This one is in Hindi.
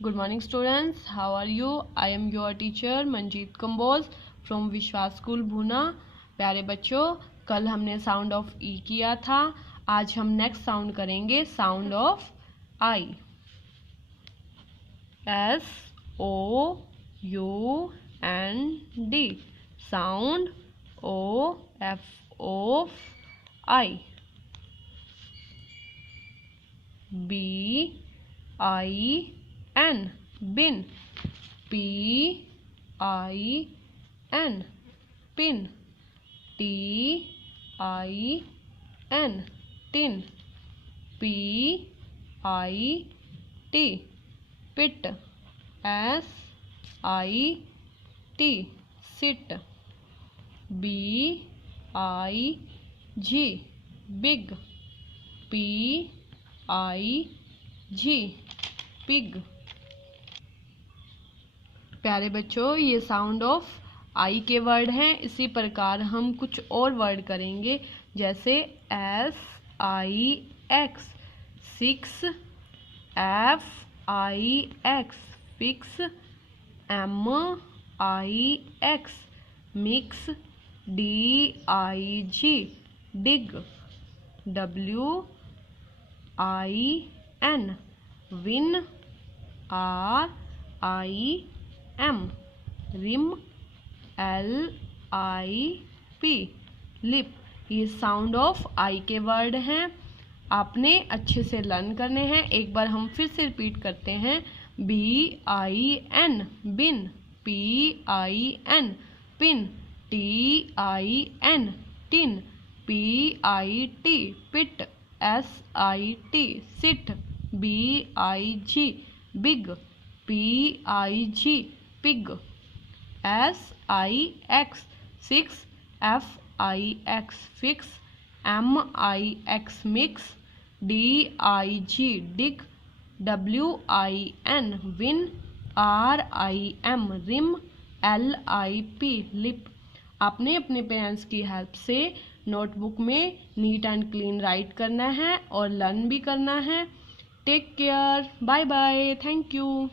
Good morning students, how are you? I am your teacher Manjeet Kamboj from विश्वास स्कूल भूना। प्यारे बच्चों, कल हमने साउंड ऑफ ई किया था। आज हम नेक्स्ट साउंड करेंगे sound of I. SOUND sound OFF I. BIN bin PIN pin TIN tin PIT pit SIT sit BIG big PIG pig. प्यारे बच्चों, ये साउंड ऑफ आई के वर्ड हैं। इसी प्रकार हम कुछ और वर्ड करेंगे, जैसे SIX 6 FIX fix MIX mix DIG dig WIN win RIM rim LIP lip. ये साउंड ऑफ आई के वर्ड हैं। आपने अच्छे से लर्न करने हैं। एक बार हम फिर से रिपीट करते हैं। BIN bin PIN pin TIN tin PIT pit SIT sit BIG big PIG pig SIX 6 FIX fix MIX mix DIG dig WIN win RIM rim LIP lip. आपने अपने पेरेंट्स की हेल्प से नोटबुक में नीट एंड क्लीन राइट करना है और लर्न भी करना है। Take care, bye bye, thank you.